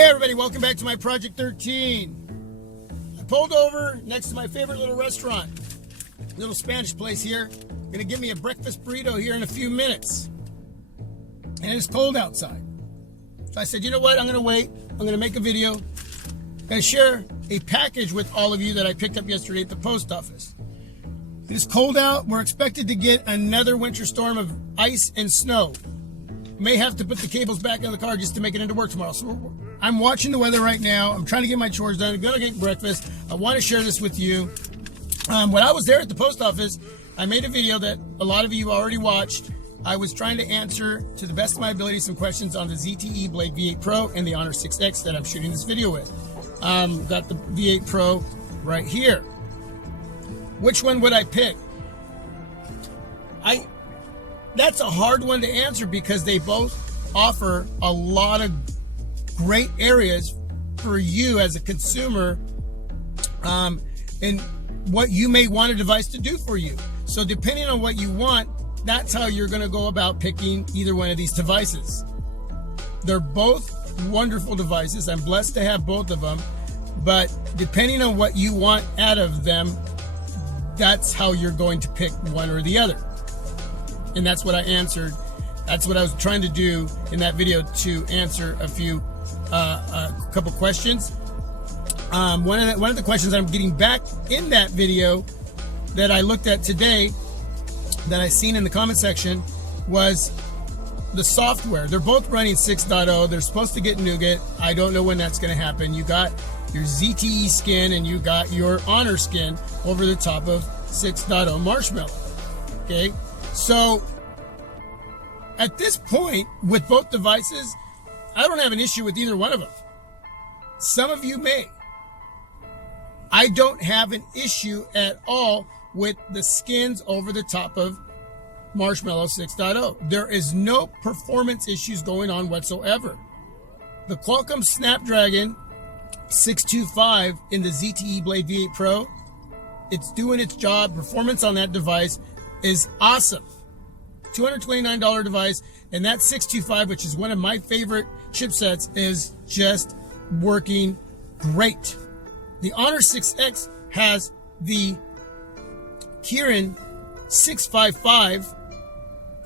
Hey everybody, welcome back to my Project 13. I pulled over next to my favorite little restaurant, little Spanish place here. Gonna give me a breakfast burrito here in a few minutes. And it's cold outside. So I said, you know what, I'm gonna wait. I'm gonna make a video. I'm gonna share a package with all of you that I picked up yesterday at the post office. It is cold out. We're expected to get another winter storm of ice and snow. May have to put the cables back in the car just to make it into work tomorrow. So I'm watching the weather right now. I'm trying to get my chores done. I'm gonna get breakfast. I want to share this with you. When I was there at the post office, I made a video that a lot of you already watched. I was trying to answer, to the best of my ability, some questions on the ZTE Blade V8 Pro and the Honor 6X that I'm shooting this video with. Got the V8 Pro right here. Which one would I pick? That's a hard one to answer because they both offer a lot of great areas for you as a consumer, and what you may want a device to do for you. So depending on what you want, that's how you're going to go about picking either one of these devices. They're both wonderful devices. I'm blessed to have both of them, but depending on what you want out of them, that's how you're going to pick one or the other. And that's what I answered. That's what I was trying to do in that video, to answer a couple questions. One of the questions I'm getting back in that video that I looked at today, that I seen in the comment section, was the software. They're both running 6.0. They're supposed to get Nougat. I don't know when that's going to happen. You got your ZTE skin and you got your Honor skin over the top of 6.0 Marshmallow. Okay, so at this point with both devices, I don't have an issue with either one of them. Some of you may. I don't have an issue at all with the skins over the top of Marshmallow 6.0. There is no performance issues going on whatsoever. The Qualcomm Snapdragon 625 in the ZTE Blade V8 Pro, it's doing its job. Performance on that device is awesome. $229 device, and that 625, which is one of my favorite chipsets, is just working great. The Honor 6X has the Kirin 655,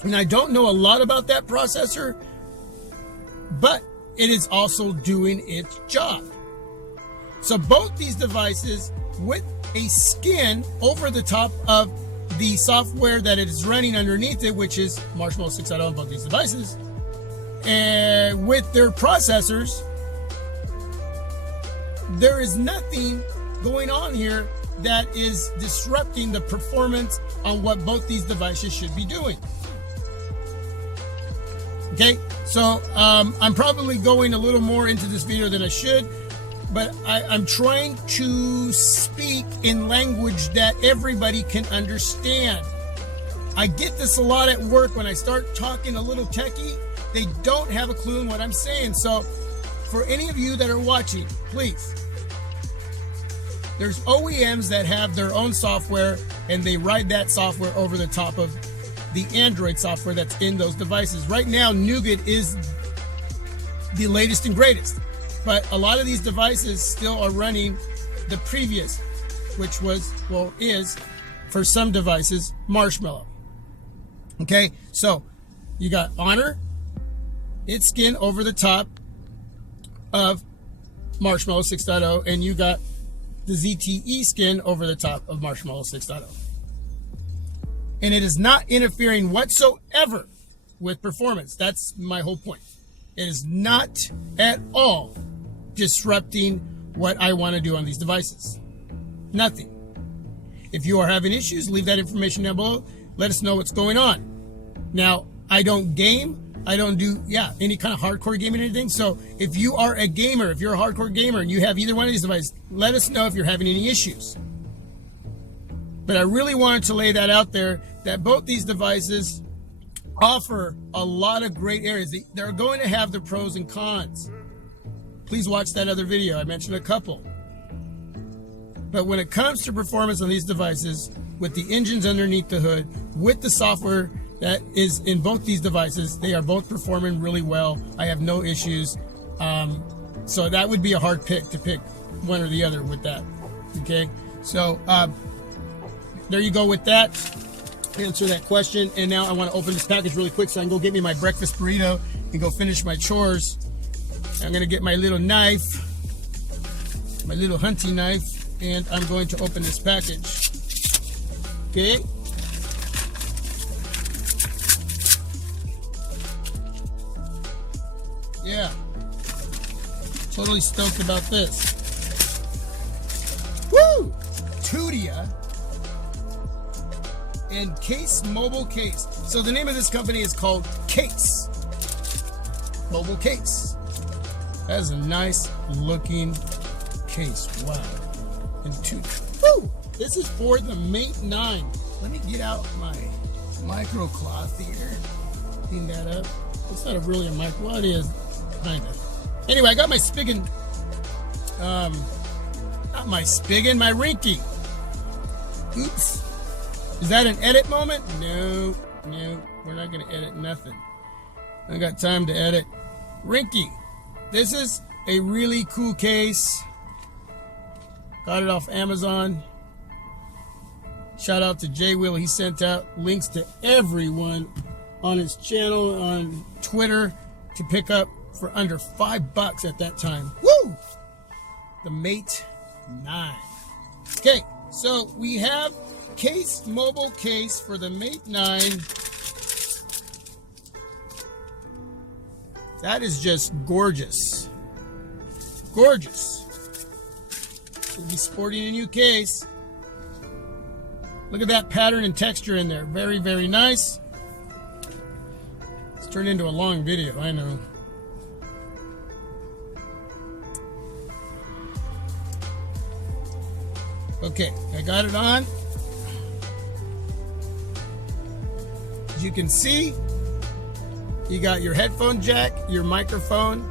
and I don't know a lot about that processor, but it is also doing its job. So both these devices with a skin over the top of the software that it is running underneath it, which is Marshmallow 6.0 on both these devices, and with their processors, there is nothing going on here that is disrupting the performance on what both these devices should be doing. Okay, so I'm probably going a little more into this video than I should, but I'm trying to speak in language that everybody can understand. I get this a lot at work when I start talking a little techie. They don't have a clue in what I'm saying. So for any of you that are watching, please, there's OEMs that have their own software and they ride that software over the top of the Android software that's in those devices. Right now, Nougat is the latest and greatest, but a lot of these devices still are running the previous, which was, well, is, for some devices, Marshmallow. Okay, so you got Honor, its skin over the top of Marshmallow 6.0, and you got the ZTE skin over the top of Marshmallow 6.0. And it is not interfering whatsoever with performance. That's my whole point. It is not at all disrupting what I want to do on these devices. Nothing. If you are having issues, leave that information down below. Let us know what's going on. Now, I don't game. I don't do, any kind of hardcore gaming or anything. So if you are a gamer, if you're a hardcore gamer and you have either one of these devices, let us know if you're having any issues. But I really wanted to lay that out there, that both these devices offer a lot of great areas. They're going to have their pros and cons. Please watch that other video. I mentioned a couple. But when it comes to performance on these devices, with the engines underneath the hood, with the software that is in both these devices, they are both performing really well. I have no issues. So that would be a hard pick to pick one or the other with that. Okay, so there you go with that. Answer that question. And now I want to open this package really quick so I can go get me my breakfast burrito and go finish my chores. I'm going to get my little knife, my little hunting knife, and I'm going to open this package. Okay. Yeah. Totally stoked about this. Woo! Tudia and Case Mobile Case. So the name of this company is called Case Mobile Case. That is a nice looking case. Wow. And woo! This is for the Mate 9. Let me get out my micro cloth here. Clean that up. It's not really a micro. Well, it is, kind of. Anyway, I got my spiggin. Not my spiggin, my rinky. Oops. Is that an edit moment? No, we're not going to edit nothing. I got time to edit. Rinky. This is a really cool case. Got it off Amazon. Shout out to Jay Will. He sent out links to everyone on his channel, on Twitter, to pick up for under $5 at that time. Woo! The Mate 9. Okay, so we have Case Mobile Case for the Mate 9. That is just gorgeous. Gorgeous. We'll be sporting a new case. Look at that pattern and texture in there. Very, very nice. It's turned into a long video, I know. Okay, I got it on. As you can see, you got your headphone jack, your microphone,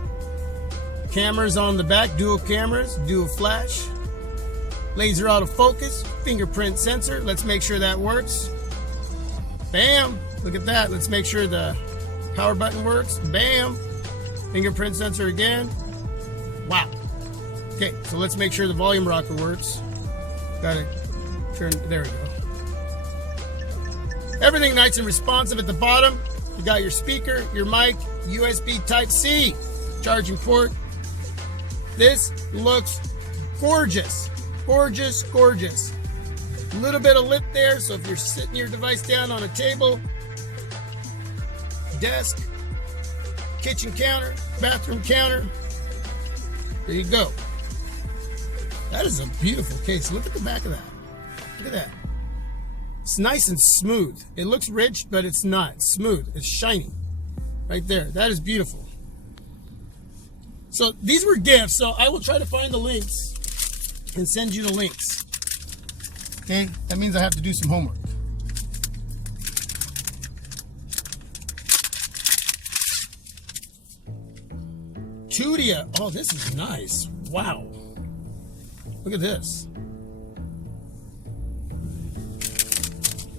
cameras on the back, dual cameras, dual flash, laser autofocus, fingerprint sensor. Let's make sure that works. Bam! Look at that. Let's make sure the power button works. Bam! Fingerprint sensor again. Wow. Okay, so let's make sure the volume rocker works. Gotta turn, there we go. Everything nice and responsive at the bottom. You got your speaker, your mic, USB Type-C charging port. This looks gorgeous. Gorgeous, gorgeous. A little bit of lip there, so if you're sitting your device down on a table, desk, kitchen counter, bathroom counter, there you go. That is a beautiful case. Look at the back of that. Look at that. It's nice and smooth. It looks rich, but it's not. It's smooth. It's shiny. Right there. That is beautiful. So these were gifts, so I will try to find the links and send you the links. Okay? That means I have to do some homework. Tudia. Oh, this is nice. Wow. Look at this.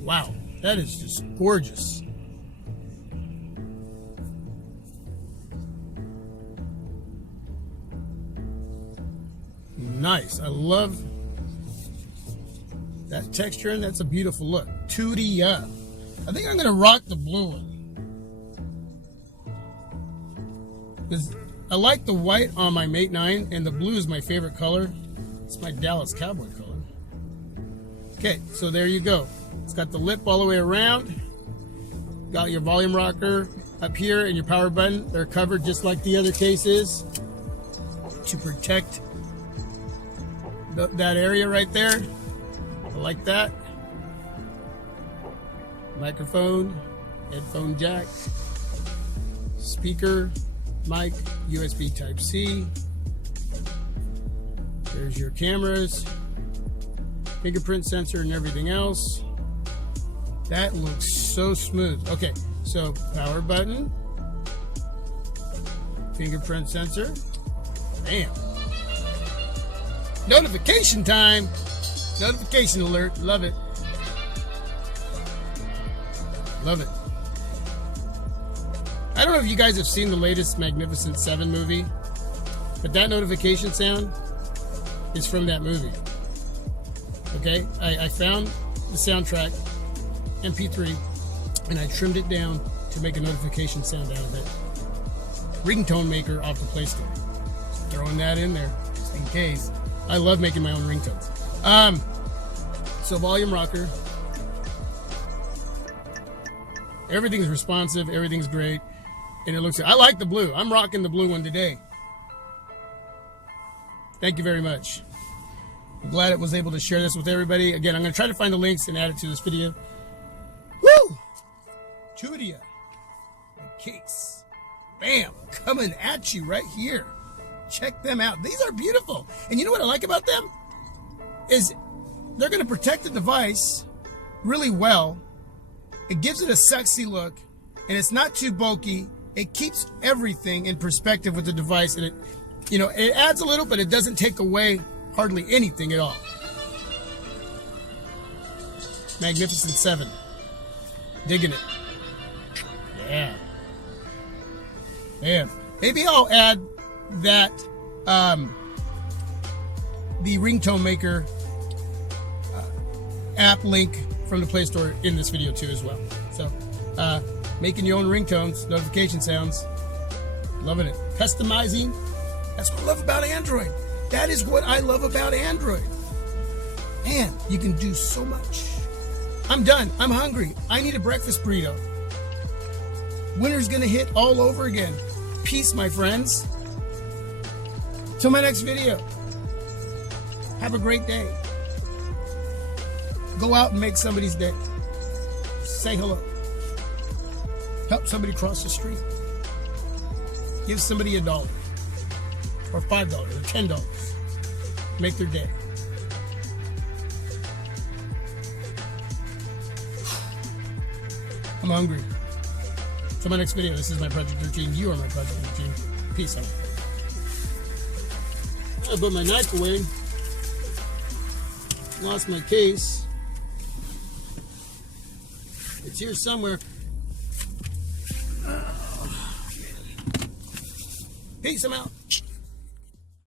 Wow, that is just gorgeous. Nice. I love that texture, and that's a beautiful look. Tudia. I think I'm going to rock the blue one, because I like the white on my Mate 9, and the blue is my favorite color. It's my Dallas Cowboy color. Okay, so there you go. It's got the lip all the way around. Got your volume rocker up here and your power button. They're covered just like the other case is to protect that area right there. I like that. Microphone, headphone jack, speaker, mic, USB Type-C. There's your cameras, fingerprint sensor, and everything else. That looks so smooth. Okay, so power button, fingerprint sensor, bam. Notification time. Notification alert. Love it. Love it. I don't know if you guys have seen the latest Magnificent 7 movie. But that notification sound is from that movie. Okay, I found the soundtrack, MP3, and I trimmed it down to make a notification sound out of it. Ringtone maker off the Play Store. Just throwing that in there, just in case. I love making my own ringtones. So volume rocker. Everything's responsive, everything's great, and it looks good. I like the blue. I'm rocking the blue one today. Thank you very much. I'm glad I was able to share this with everybody. Again, I'm going to try to find the links and add it to this video. Woo! Tudia. Cakes. Bam! Coming at you right here. Check them out. These are beautiful. And you know what I like about them? Is they're going to protect the device really well. It gives it a sexy look, and it's not too bulky. It keeps everything in perspective with the device, and it, you know, it adds a little, but it doesn't take away hardly anything at all. Magnificent 7. Digging it. Yeah. Man. Maybe I'll add that, the ringtone maker app link from the Play Store in this video too as well. So, making your own ringtones, notification sounds, loving it. Customizing, that's what I love about Android. That is what I love about Android. Man, you can do so much. I'm done. I'm hungry. I need a breakfast burrito. Winter's gonna hit all over again. Peace, my friends. Till my next video. Have a great day. Go out and make somebody's day. Say hello. Help somebody cross the street. Give somebody $1 or $5 or $10. Make their day. I'm hungry. Till my next video. This is my Project 13. You are my Project 13. Peace out. I put my knife away. Lost my case. It's here somewhere. Oh, man. Peace, I'm out.